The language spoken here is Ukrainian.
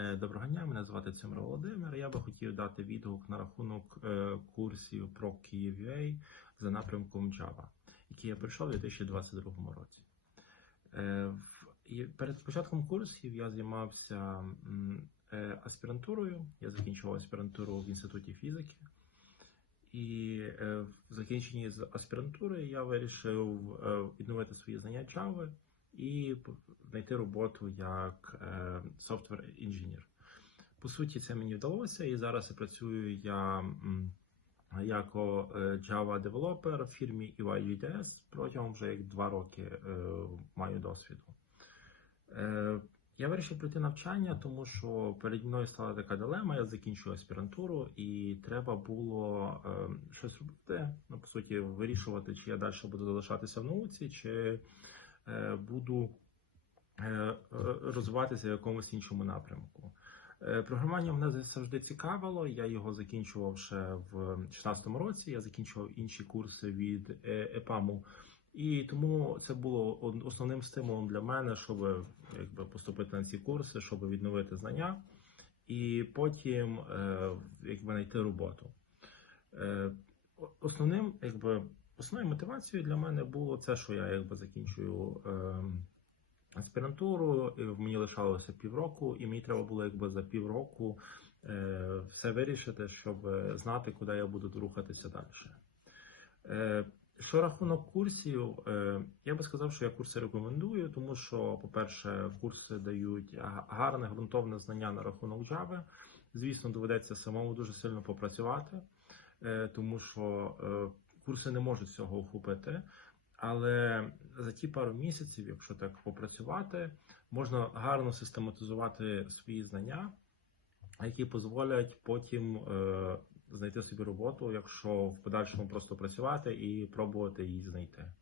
Е, Доброго дня, мене звати Цимро Володимир. Я би хотів дати відгук на рахунок е, курсів про Kyiv.ua за напрямком Java, які я пройшов у 2022 році. Е, Перед початком курсів я займався аспірантурою. Я закінчував аспірантуру в інституті фізики. І в закінченні аспірантури я вирішив відновити свої знання Java і знайти роботу як е, software інженер. По суті, це мені вдалося, і зараз я працюю я як е, Java девелопер в фірмі EY протягом вже як два роки е, маю досвіду. Е, я вирішив пройти навчання, тому що переді мною стала така дилема. Я закінчую аспірантуру, і треба було е, щось робити. Ну, по суті, вирішувати, чи я далі буду залишатися в науці, чи буду е, е, розвиватися в якомусь іншому напрямку. Е, Програмування мене завжди цікавило. Я його закінчував ще в 2016 році. Я закінчував інші курси від е, ЕПАМу. І тому це було основним стимулом для мене, щоб якби поступити на ці курси, щоб відновити знання, і потім е, якби знайти роботу. Е, Основним, якби основною мотивацією для мене було це, що я якби закінчую е, аспірантуру, і мені лишалося півроку, і мені треба було якби за півроку е, все вирішити, щоб е, знати, куди я буду рухатися далі. Е, що рахунок курсів, е, я би сказав, що я курси рекомендую, тому що, по-перше, курси дають гарне ґрунтовне знання на рахунок Java. Звісно, доведеться самому дуже сильно попрацювати, е, тому що е, курси не можуть цього охопити. Але за ті пару місяців, якщо так попрацювати, можна гарно систематизувати свої знання, які дозволять потім е, знайти собі роботу, якщо в подальшому просто працювати і пробувати її знайти.